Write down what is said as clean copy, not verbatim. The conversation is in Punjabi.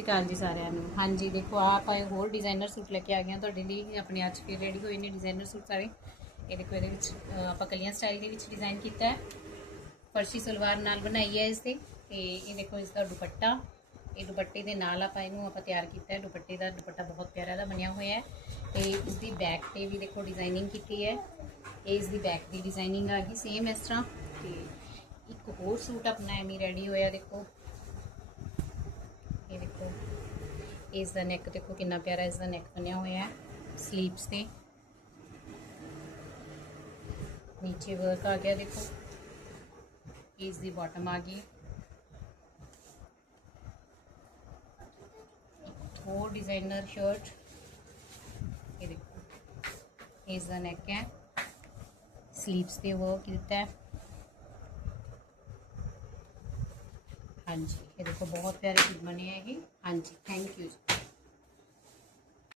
ਸ਼੍ਰੀ ਅਕਾਲ ਜੀ ਸਾਰਿਆਂ ਨੂੰ। ਹਾਂਜੀ ਦੇਖੋ ਆਪਾਂ ਹੋਰ ਡਿਜ਼ਾਈਨਰ ਸੂਟ ਲੈ ਕੇ ਆ ਗਏ ਹਾਂ ਤੁਹਾਡੇ ਲਈ। ਆਪਣੇ ਅੱਜ ਫਿਰ ਰੈਡੀ ਹੋਏ ਨੇ ਡਿਜ਼ਾਈਨਰ ਸੂਟ ਸਾਰੇ। ਇਹ ਦੇਖੋ ਇਹਦੇ ਵਿੱਚ ਆਪਾਂ ਕਲੀਆਂ ਸਟਾਈਲ ਦੇ ਵਿੱਚ ਡਿਜ਼ਾਈਨ ਕੀਤਾ ਹੈ। ਫਰਸ਼ੀ ਸਲਵਾਰ ਨਾਲ ਬਣਾਈ ਹੈ ਇਸ ਤੇ। ਤੇ ਇਹ ਦੇਖੋ ਇਸ ਦਾ ਦੁਪੱਟਾ, ਇਹ ਦੁਪੱਟੇ ਦੇ ਨਾਲ ਆਪਾਂ ਇਹਨੂੰ ਤਿਆਰ ਕੀਤਾ ਹੈ। ਦੁਪੱਟੇ ਦਾ ਦੁਪੱਟਾ ਬਹੁਤ ਪਿਆਰਾ ਦਾ ਬਣਿਆ ਹੋਇਆ ਹੈ। ਤੇ ਇਸ ਦੀ ਬੈਕ ਤੇ ਵੀ ਦੇਖੋ ਡਿਜ਼ਾਈਨਿੰਗ ਕੀਤੀ ਹੈ। ਇਹ ਇਸ ਦੀ ਬੈਕ ਦੀ ਡਿਜ਼ਾਈਨਿੰਗ ਆ ਗਈ ਸੇਮ ਇਸ ਤਰ੍ਹਾਂ। ਤੇ ਇੱਕ ਹੋਰ ਸੂਟ ਆਪਣਾ ਐਵੇਂ ਰੈਡੀ ਹੋਇਆ ਦੇਖੋ। ये देखो इसका नैक देखो कितना प्यारा इसका नैक बनया हुआ है। स्लीव्स से नीचे वर्क आ गया देखो। इसकी बॉटम आ गई। और डिजाइनर शर्ट, ये देखो इसका नैक है, स्लीव्स पे वर्क किया है। हाँ जी ये देखो बहुत प्यारे सूट बने हैं ये। हाँ जी थैंक यू जी।